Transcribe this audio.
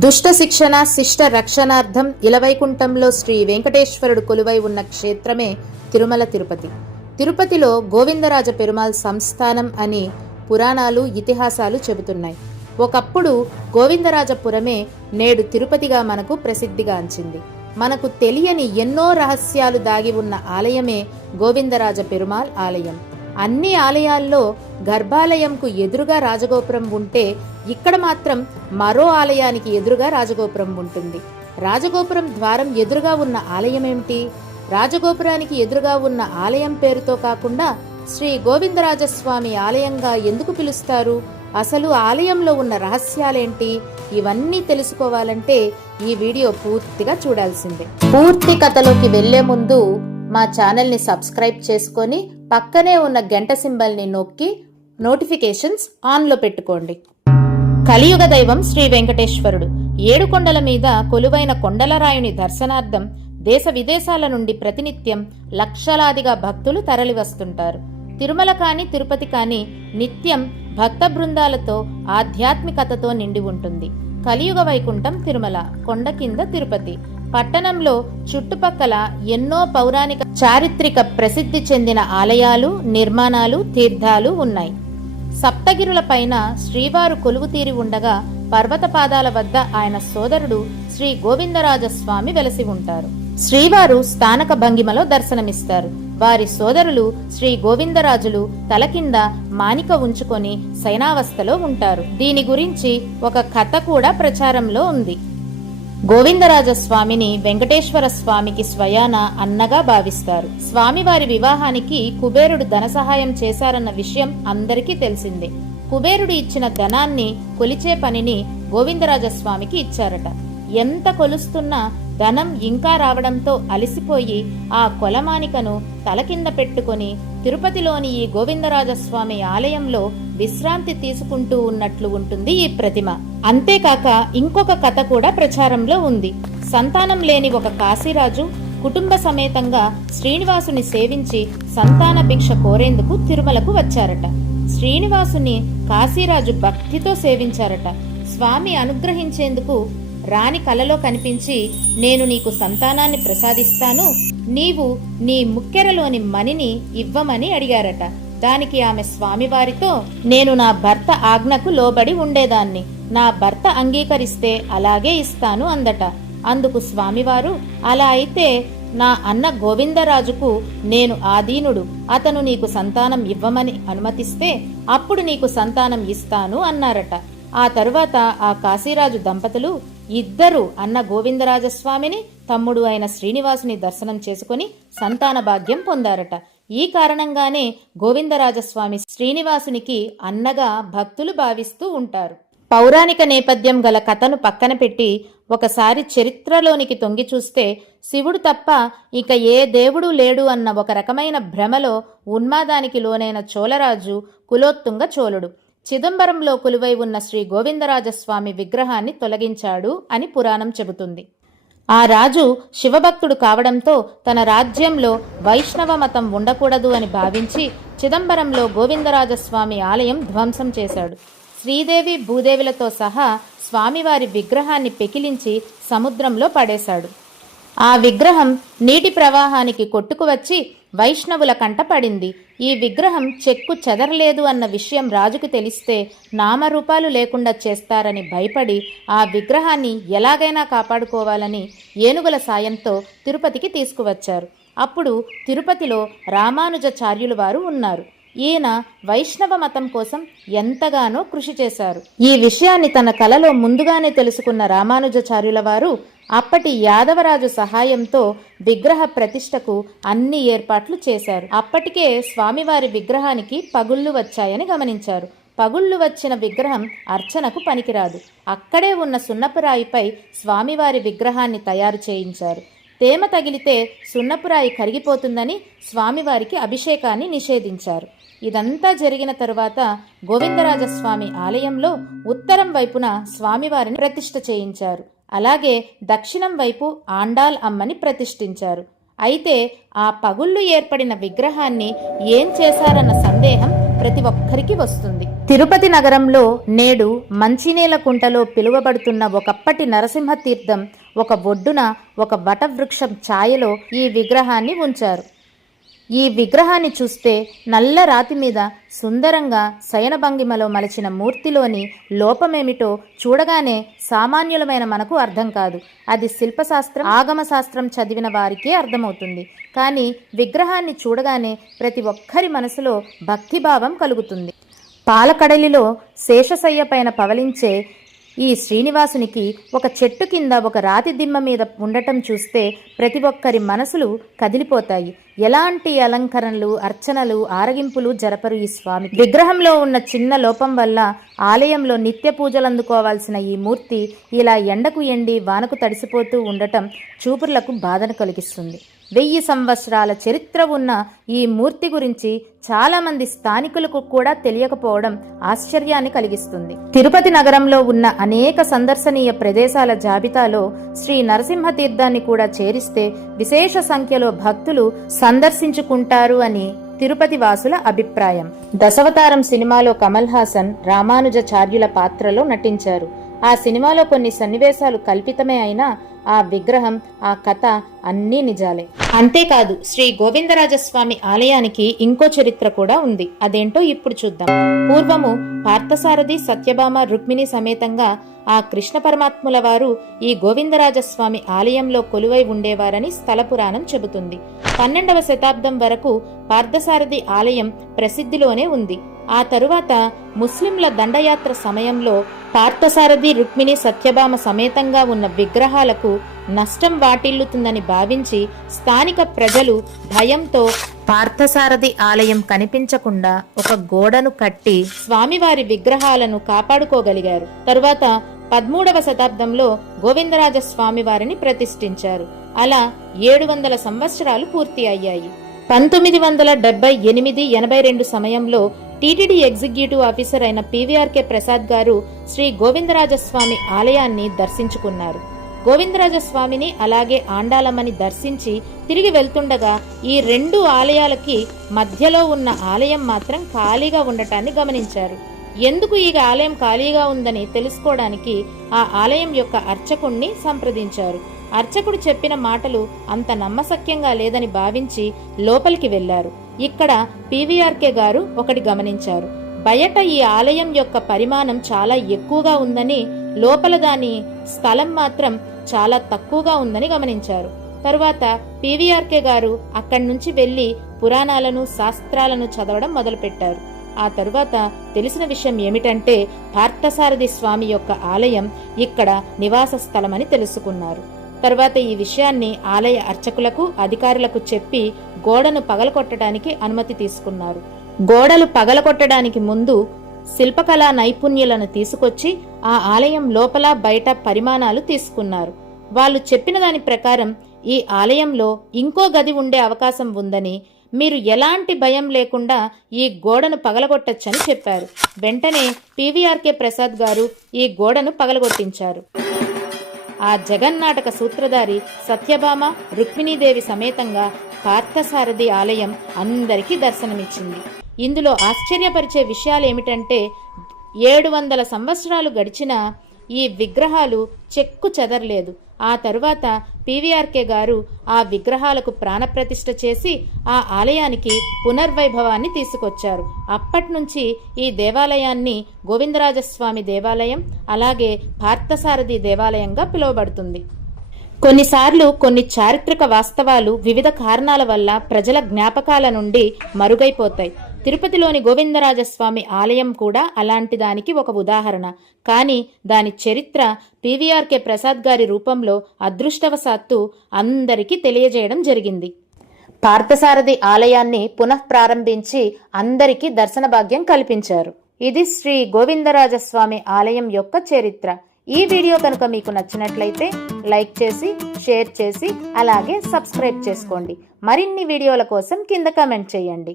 దుష్ట శిక్షణ శిష్ట రక్షణార్థం ఇలవైకుంఠంలో శ్రీ వెంకటేశ్వరుడు కొలువై ఉన్న క్షేత్రమే తిరుమల తిరుపతి. తిరుపతిలో గోవిందరాజ పెరుమాళ్ సంస్థానం అని పురాణాలు ఇతిహాసాలు చెబుతున్నాయి. ఒకప్పుడు గోవిందరాజపురమే నేడు తిరుపతిగా మనకు ప్రసిద్ధిగాంచింది. మనకు తెలియని ఎన్నో రహస్యాలు దాగి ఉన్న ఆలయమే గోవిందరాజ పెరుమాళ్ ఆలయం. అన్ని ఆలయాల్లో గర్భాలయంకు ఎదురుగా రాజగోపురం ఉంటే ఇక్కడ మాత్రం మరో ఆలయానికి ఎదురుగా రాజగోపురం ఉంటుంది. రాజగోపురం ద్వారం ఎదురుగా ఉన్న ఆలయం ఏమిటి? రాజగోపురానికి ఎదురుగా ఉన్న ఆలయం పేరుతో కాకుండా శ్రీ గోవిందరాజస్వామి ఆలయంగా ఎందుకు పిలుస్తారు? అసలు ఆలయంలో ఉన్న రహస్యాలేంటి? ఇవన్నీ తెలుసుకోవాలంటే ఈ వీడియో పూర్తిగా చూడాల్సిందే. పూర్తి కథలోకి వెళ్లే ముందు మా ఛానల్ని సబ్స్క్రైబ్ చేసుకొని పక్కనే ఉన్న గంట సింబల్ని నొక్కి నోటిఫికేషన్స్ ఆన్లో పెట్టుకోండి. కలియుగ దైవం శ్రీ వెంకటేశ్వరుడు 7 కొండల మీద కొలువైన కొండలరాయుని దర్శనార్థం దేశ విదేశాల నుండి ప్రతినిత్యం లక్షలాదిగా భక్తులు తరలివస్తుంటారు. తిరుమల కాని తిరుపతి కాని నిత్యం భక్త బృందాలతో ఆధ్యాత్మికతతో నిండి ఉంటుంది. కలియుగ వైకుంఠం తిరుమల, కొండ కింద తిరుపతి. పట్టణంలో చుట్టుపక్కల ఎన్నో పౌరాణిక చారిత్రక ప్రసిద్ధి చెందిన ఆలయాలు, నిర్మాణాలు, తీర్థాలు ఉన్నాయి. సప్తగిరుల పైన శ్రీవారు కొలువు తీరి ఉండగా పర్వత పాదాల వద్ద ఆయన సోదరుడు శ్రీ గోవిందరాజస్వామి వెలసి ఉంటారు. శ్రీవారు స్థానక భంగిమలో దర్శనమిస్తారు. వారి సోదరులు శ్రీ గోవిందరాజులు తల కింద మానిక ఉంచుకొని శయనావస్థలో ఉంటారు. దీని గురించి ఒక కథ కూడా ప్రచారంలో ఉంది. గోవిందరాజస్వామిని వెంకటేశ్వర స్వామికి స్వయాన అన్నగా భావిస్తారు. స్వామివారి వివాహానికి కుబేరుడు ధన సహాయం చేశారన్న విషయం అందరికీ తెలిసిందే. కుబేరుడు ఇచ్చిన ధనాన్ని కొలిచే పనిని గోవిందరాజస్వామికి ఇచ్చారట. ఎంత కొలుస్తున్నా ధనం ఇంకా రావడంతో అలసిపోయి ఆ కొలమానికను తల కింద పెట్టుకొని తిరుపతిలోని ఈ గోవిందరాజస్వామి ఆలయంలో విశ్రాంతి తీసుకుంటూ ఉన్నట్లు ఉంటుంది ఈ ప్రతిమ. అంతేకాక ఇంకొక కథ కూడా ప్రచారంలో ఉంది. సంతానం లేని ఒక కాశీరాజు కుటుంబ సమేతంగా శ్రీనివాసుని సేవించి సంతాన భిక్ష కోరేందుకు తిరుమలకు వచ్చారట. శ్రీనివాసుని కాశీరాజు భక్తితో సేవించారట. స్వామి అనుగ్రహించేందుకు రాణి కలలో కనిపించి, నేను నీకు సంతానాన్ని ప్రసాదిస్తాను, నీవు నీ ముక్కెరలోని మణిని ఇవ్వమని అడిగారట. దానికి ఆమె స్వామివారితో, నేను నా భర్త ఆజ్ఞకు లోబడి ఉండేదాన్ని, నా భర్త అంగీకరిస్తే అలాగే ఇస్తాను అందట. అందుకు స్వామివారు, అలా అయితే నా అన్న గోవిందరాజుకు నేను ఆధీనుడు, అతను నీకు సంతానం ఇవ్వమని అనుమతిస్తే అప్పుడు నీకు సంతానం ఇస్తాను అన్నారట. ఆ తరువాత ఆ కాశీరాజు దంపతులు ఇద్దరు అన్న గోవిందరాజస్వామిని, తమ్ముడు అయిన శ్రీనివాసుని దర్శనం చేసుకుని సంతాన భాగ్యం పొందారట. ఈ కారణంగానే గోవిందరాజస్వామి శ్రీనివాసునికి అన్నగా భక్తులు భావిస్తూ ఉంటారు. పౌరాణిక నేపథ్యం గల కథను పక్కన పెట్టి ఒకసారి చరిత్రలోనికి తొంగి చూస్తే శివుడు తప్ప ఇక ఏ దేవుడు లేడు అన్న ఒక రకమైన భ్రమలో ఉన్మాదానికి లోనైన చోళరాజు కులోత్తుంగ చోళుడు చిదంబరంలో కొలువై ఉన్న శ్రీ గోవిందరాజస్వామి విగ్రహాన్ని తొలగించాడు అని పురాణం చెబుతుంది. ఆ రాజు శివభక్తుడు కావడంతో తన రాజ్యంలో వైష్ణవ మతం ఉండకూడదు అని భావించి చిదంబరంలో గోవిందరాజస్వామి ఆలయం ధ్వంసం చేశాడు. శ్రీదేవి భూదేవులతో సహా స్వామివారి విగ్రహాన్ని పెకిలించి సముద్రంలో పడేశాడు. ఆ విగ్రహం నీటి ప్రవాహానికి కొట్టుకువచ్చి వైష్ణవుల కంట పడింది. ఈ విగ్రహం చెక్కు చెదరలేదు అన్న విషయం రాజుకు తెలిస్తే నామరూపాలు లేకుండా చేస్తారని భయపడి ఆ విగ్రహాన్ని ఎలాగైనా కాపాడుకోవాలని ఏనుగుల సాయంతో తిరుపతికి తీసుకువచ్చారు. అప్పుడు తిరుపతిలో రామానుజాచార్యులు వారు ఉన్నారు. ఈయన వైష్ణవ మతం కోసం ఎంతగానో కృషి చేశారు. ఈ విషయాన్ని తన కలలో ముందుగానే తెలుసుకున్న రామానుజాచార్యుల వారు అప్పటి యాదవరాజు సహాయంతో విగ్రహ ప్రతిష్టకు అన్ని ఏర్పాట్లు చేశారు. అప్పటికే స్వామివారి విగ్రహానికి పగుళ్లు వచ్చాయని గమనించారు. పగుళ్లు వచ్చిన విగ్రహం అర్చనకు పనికిరాదు. అక్కడే ఉన్న సున్నపురాయిపై స్వామివారి విగ్రహాన్ని తయారు చేయించారు. తేమ తగిలితే సున్నపురాయి కరిగిపోతుందని స్వామివారికి అభిషేకాన్ని నిషేధించారు. ఇదంతా జరిగిన తరువాత గోవిందరాజస్వామి ఆలయంలో ఉత్తరం వైపున స్వామివారిని ప్రతిష్ఠ చేయించారు. అలాగే దక్షిణం వైపు ఆండాల్ అమ్మని ప్రతిష్ఠించారు. అయితే ఆ పగుళ్లు ఏర్పడిన విగ్రహాన్ని ఏం చేశారన్న సందేహం ప్రతి ఒక్కరికి వస్తుంది. తిరుపతి నగరంలో నేడు మంచినీల కుంటలో పిలువబడుతున్న ఒకప్పటి నరసింహ తీర్థం ఒక ఒడ్డున ఒక వటవృక్షం ఛాయలో ఈ విగ్రహాన్ని ఉంచారు. ఈ విగ్రహాన్ని చూస్తే నల్ల రాతి మీద సుందరంగా శయనభంగిమలో మలచిన మూర్తిలోని లోపమేమిటో చూడగానే సామాన్యులమైన మనకు అర్థం కాదు. అది శిల్పశాస్త్రం, ఆగమశాస్త్రం చదివిన వారికే అర్థమవుతుంది. కానీ విగ్రహాన్ని చూడగానే ప్రతి ఒక్కరి మనసులో భక్తిభావం కలుగుతుంది. పాలకడలిలో శేషశయ్య పైన పవలించే ఈ శ్రీనివాసునికి ఒక చెట్టు కింద ఒక రాతి దిమ్మ మీద ఉండటం చూస్తే ప్రతి ఒక్కరి మనసులు కదిలిపోతాయి. ఎలాంటి అలంకరణలు, అర్చనలు, ఆరగింపులు జరపరు ఈ స్వామి. విగ్రహంలో ఉన్న చిన్న లోపం వల్ల ఆలయంలో నిత్య పూజలు అందుకోవాల్సిన ఈ మూర్తి ఇలా ఎండకు ఎండి వానకు తడిసిపోతూ ఉండటం చూపులకు బాధను కలిగిస్తుంది. 1000 సంవత్సరాల చరిత్ర ఉన్న ఈ మూర్తి గురించి చాలామంది స్థానికులకు కూడా తెలియకపోవడం ఆశ్చర్యాన్ని కలిగిస్తుంది. తిరుపతి నగరంలో ఉన్న అనేక సందర్శనీయ ప్రదేశాల జాబితాలో శ్రీ నరసింహ తీర్థాన్ని కూడా చేరిస్తే విశేష సంఖ్యలో భక్తులు సందర్శించుకుంటారు అని తిరుపతి వాసుల అభిప్రాయం. దశావతారం సినిమాలో కమల్ హాసన్ రామానుజాచార్యుల పాత్రలో నటించారు. ఆ సినిమాలో కొన్ని సన్నివేశాలు కల్పితమే అయినా ఆ విగ్రహం, ఆ కథ అన్నీ నిజాలే. అంతేకాదు శ్రీ గోవిందరాజస్వామి ఆలయానికి ఇంకో చరిత్ర కూడా ఉంది. అదేంటో ఇప్పుడు చూద్దాం. పూర్వము పార్థసారథి, సత్యభామ, రుక్మిణి సమేతంగా ఆ కృష్ణ పరమాత్ముల వారు ఈ గోవిందరాజస్వామి ఆలయంలో కొలువై ఉండేవారని స్థల పురాణం చెబుతుంది. 12వ శతాబ్దం వరకు పార్థసారథి ఆలయం ప్రసిద్ధిలోనే ఉంది. ఆ తరువాత ముస్లింల దండయాత్ర సమయంలో పార్థసారథి, రుక్మిణి, సత్యభామ సమేతంగా ఉన్న విగ్రహాలకు నష్టం వాటిల్లుతుందని భావించి స్థానిక ప్రజలు భయంతో పార్థసారథి ఆలయం కనిపించకుండా ఒక గోడను కట్టి స్వామివారి విగ్రహాలను కాపాడుకోగలిగారు. తరువాత 13వ శతాబ్దంలో గోవిందరాజస్వామి వారిని ప్రతిష్ఠించారు. అలా 700 సంవత్సరాలు పూర్తి అయ్యాయి. 1978-82 సమయంలో టీటీడీ ఎగ్జిక్యూటివ్ ఆఫీసర్ అయిన పీవీఆర్కే ప్రసాద్ గారు శ్రీ గోవిందరాజస్వామి ఆలయాన్ని దర్శించుకున్నారు. గోవిందరాజస్వామిని అలాగే ఆండాలమ్మని దర్శించి తిరిగి వెళ్తుండగా ఈ 2 ఆలయాలకి మధ్యలో ఉన్న ఆలయం మాత్రం ఖాళీగా ఉండటాన్ని గమనించారు. ఎందుకు ఈ ఆలయం ఖాళీగా ఉందని తెలుసుకోవడానికి ఆ ఆలయం యొక్క అర్చకుణ్ణి సంప్రదించారు. అర్చకుడు చెప్పిన మాటలు అంత నమ్మశక్యంగా లేదని భావించి లోపలికి వెళ్లారు. ఇక్కడ పీవీఆర్కే గారు ఒకటి గమనించారు. బయట ఈ ఆలయం యొక్క పరిమాణం చాలా ఎక్కువగా ఉందని, లోపల దాని స్థలం మాత్రం చాలా తక్కువగా ఉందని గమనించారు. తరువాత పీవీఆర్కే గారు అక్కడి నుంచి వెళ్లి పురాణాలను, శాస్త్రాలను చదవడం మొదలుపెట్టారు. ఆ తరువాత తెలిసిన విషయం ఏమిటంటే పార్థసారథి స్వామి యొక్క ఆలయం ఇక్కడ నివాస స్థలమని తెలుసుకున్నారు. తర్వాత ఈ విషయాన్ని ఆలయ అర్చకులకు, అధికారులకు చెప్పి గోడను పగలకొట్టడానికి అనుమతి తీసుకున్నారు. గోడలు పగలకొట్టడానికి ముందు శిల్పకళా నైపుణ్యులను తీసుకొచ్చి ఆ ఆలయం లోపల బయట పరిమాణాలు తీసుకున్నారు. వాళ్ళు చెప్పిన దాని ప్రకారం ఈ ఆలయంలో ఇంకో గది ఉండే అవకాశం ఉందని, మీరు ఎలాంటి భయం లేకుండా ఈ గోడను పగలగొట్టచ్చని చెప్పారు. వెంటనే పీవీఆర్కే ప్రసాద్ గారు ఈ గోడను పగలగొట్టించారు. ఆ జగన్నాటక సూత్రధారి సత్యభామ, రుక్మిణీదేవి సమేతంగా పార్థసారథి ఆలయం అందరికీ దర్శనమిచ్చింది. ఇందులో ఆశ్చర్యపరిచే విషయాలేమిటంటే 700 సంవత్సరాలు గడిచినా ఈ విగ్రహాలు చెక్కు చెదరలేదు. ఆ తరువాత పీవీఆర్కే గారు ఆ విగ్రహాలకు ప్రాణప్రతిష్ఠ చేసి ఆ ఆలయానికి పునర్వైభవాన్ని తీసుకొచ్చారు. అప్పటి నుంచి ఈ దేవాలయాన్ని గోవిందరాజస్వామి దేవాలయం, అలాగే పార్థసారథి దేవాలయంగా పిలువబడుతుంది. కొన్నిసార్లు కొన్ని చారిత్రక వాస్తవాలు వివిధ కారణాల వల్ల ప్రజల జ్ఞాపకాల నుండి మరుగైపోతాయి. తిరుపతిలోని గోవిందరాజస్వామి ఆలయం కూడా అలాంటి దానికి ఒక ఉదాహరణ. కానీ దాని చరిత్ర పీవీఆర్కే ప్రసాద్ గారి రూపంలో అదృష్టవశాత్తు అందరికీ తెలియజేయడం జరిగింది. పార్థసారథి ఆలయాన్ని పునఃప్రారంభించి అందరికీ దర్శన భాగ్యం కల్పించారు. ఇది శ్రీ గోవిందరాజస్వామి ఆలయం యొక్క చరిత్ర. ఈ వీడియో కనుక మీకు నచ్చినట్లయితే లైక్ చేసి, షేర్ చేసి, అలాగే సబ్స్క్రైబ్ చేసుకోండి. మరిన్ని వీడియోల కోసం కింద కామెంట్ చేయండి.